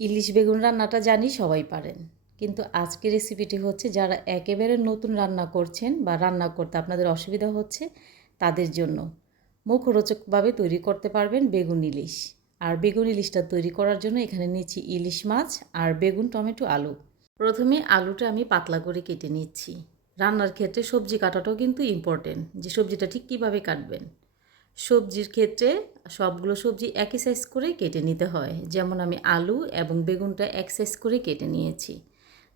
ইলিশ বেগুন রান্নাটা জানি সবাই পারেন। কিন্তু আজকের রেসিপিটি হচ্ছে যারা একেবারে নতুন রান্না করছেন বা রান্না করতে আপনাদের অসুবিধা হচ্ছে, তাদের জন্য। মুখরোচকভাবে তৈরি করতে পারবেন বেগুন ইলিশ। আর বেগুন ইলিশটা তৈরি করার জন্য এখানে নিচ্ছি ইলিশ মাছ আর বেগুন, টমেটো, আলু। প্রথমে আলুটা আমি পাতলা করে কেটে নিচ্ছি। রান্নার ক্ষেত্রে সবজি কাটাটাও কিন্তু ইম্পর্টেন্ট যে সবজিটা ঠিক কীভাবে কাটবেন। সবজির ক্ষেত্রে সবগুলো সবজি একই সাইজ করে কেটে নিতে হয়। যেমন আমি আলু এবং বেগুনটা এক সাইজ করে কেটে নিয়েছি।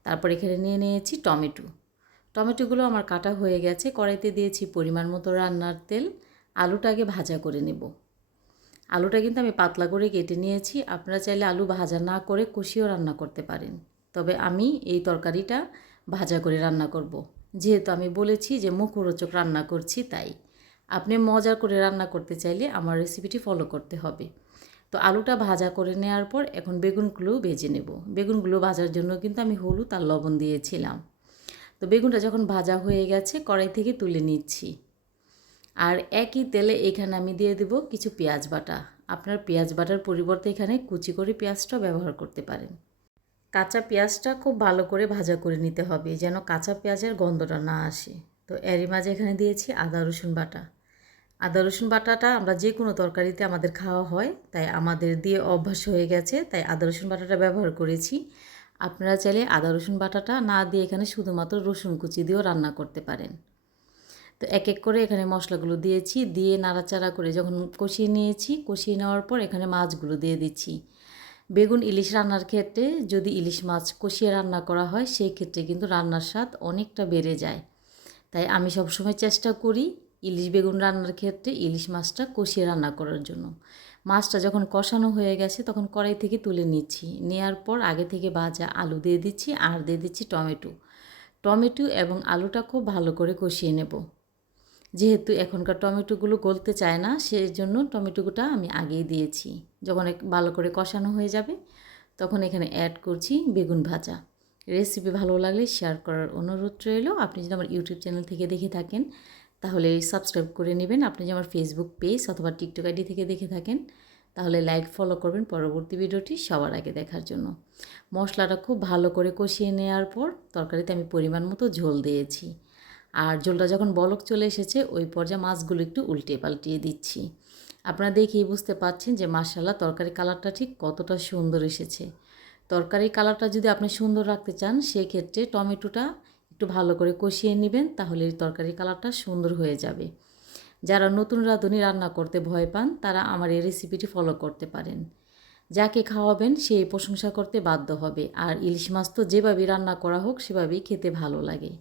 তারপর এখানে নিয়ে নিয়েছি টমেটো। টমেটোগুলো আমার কাটা হয়ে গেছে। কড়াইতে দিয়েছি পরিমাণ মতো রান্নার তেল। আলুটাকে ভাজা করে নেব। আলুটা কিন্তু আমি পাতলা করে কেটে নিয়েছি। আপনারা চাইলে আলু ভাজা না করে কষিয়েও রান্না করতে পারেন। তবে আমি এই তরকারিটা ভাজা করে রান্না করব। যেহেতু আমি বলেছি যে মুখরোচক রান্না করছি, তাই। আপনি মজা করে রান্না করতে চাইলে আমার রেসিপিটি ফলো করতে হবে। তো আলুটা ভাজা করে নেওয়ার পর এখন বেগুনগুলো ভেজে নেব। বেগুনগুলো ভাজার জন্য কিন্তু আমি হলুদ আর লবণ দিয়েছিলাম। তো বেগুনটা যখন ভাজা হয়ে গেছে কড়াই থেকে তুলে নিচ্ছি। আর একই তেলে এখানে আমি দিয়ে দেব কিছু পেঁয়াজ বাটা। আপনার পেঁয়াজ বাটার পরিবর্তে এখানে কুচি করে পেঁয়াজটা ব্যবহার করতে পারেন। কাঁচা পেঁয়াজটা খুব ভালো করে ভাজা করে নিতে হবে যেন কাঁচা পেঁয়াজের গন্ধটা না আসে। তো এরই মাঝে এখানে দিয়েছি আদা রসুন বাটা। আদা, রসুন বাটাটা আমরা যে কোনো তরকারিতে আমাদের খাওয়া হয়, তাই আমাদের দিয়ে অভ্যাস হয়ে গেছে, তাই আদা, রসুন বাটাটা ব্যবহার করেছি। আপনারা চাইলে আদা, রসুন বাটাটা না দিয়ে এখানে শুধুমাত্র রসুন কুচি দিয়েও রান্না করতে পারেন। তো এক এক করে এখানে মশলাগুলো দিয়েছি, দিয়ে নাড়াচাড়া করে যখন কষিয়ে নিয়েছি, কষিয়ে নেওয়ার পর এখানে মাছগুলো দিয়ে দিচ্ছি। বেগুন, ইলিশ রান্নার ক্ষেত্রে যদি ইলিশ মাছ কষিয়ে রান্না করা হয়, সেই ক্ষেত্রে কিন্তু রান্নার স্বাদ অনেকটা বেড়ে যায়। তাই আমি সবসময় চেষ্টা করি ইলিশ বেগুন রান্নার ক্ষেত্রে ইলিশ মাছটা কষিয়ে রান্না করার জন্য। মাছটা যখন কষানো হয়ে গেছে তখন কড়াই থেকে তুলে নিচ্ছি। নেওয়ার পর আগে থেকে ভাজা আলু দিয়ে দিচ্ছি, আর দিয়ে দিচ্ছি টমেটো। টমেটো এবং আলুটা খুব ভালো করে কষিয়ে নেব। যেহেতু এখনকার টমেটোগুলো গলতে চায় না সেই জন্য টমেটোটা আমি আগেই দিয়েছি। যখন ভালো করে কষানো হয়ে যাবে, তখন এখানে অ্যাড করছি বেগুন ভাজা। রেসিপি ভালো লাগলে শেয়ার করার অনুরোধ রইল। আপনি যদি আমার ইউটিউব চ্যানেল থেকে দেখে থাকেন তাহলে সাবস্ক্রাইব করে নেবেন। আপনি যদি আমার ফেসবুক পেজ অথবা টিকটক আইডি থেকে দেখে থাকেন, তাহলে লাইক ফলো করবেন পরবর্তী ভিডিওটি সবার আগে দেখার জন্য। মশলাটা খুব ভালো করে কষিয়ে নেওয়ার পর তরকারিতে আমি পরিমাণ মতো ঝোল দিয়েছি। আর ঝোলটা যখন বলক চলে এসেছে, ওই পর্যায়ে মাছগুলো একটু উল্টে পাল্টিয়ে দিচ্ছি। আপনারা দেখেই বুঝতে পারছেন যে মাসাল্লাহ তরকারি কালারটা ঠিক কতটা সুন্দর এসেছে। তরকারির কালারটা যদি আপনি সুন্দর রাখতে চান, সেক্ষেত্রে টমেটোটা একটু ভালো করে কষিয়ে নেবেন, তাহলে তরকারি কালারটা সুন্দর হয়ে যাবে। যারা নতুন রাঁধুনি রান্না করতে ভয় পান, তারা আমার এই রেসিপিটি ফলো করতে পারেন। যাকে খাওয়াবেন সেই প্রশংসা করতে বাধ্য হবে। আর ইলিশ মাছ তো যেভাবেই রান্না করা হোক, সেভাবেই খেতে ভালো লাগে।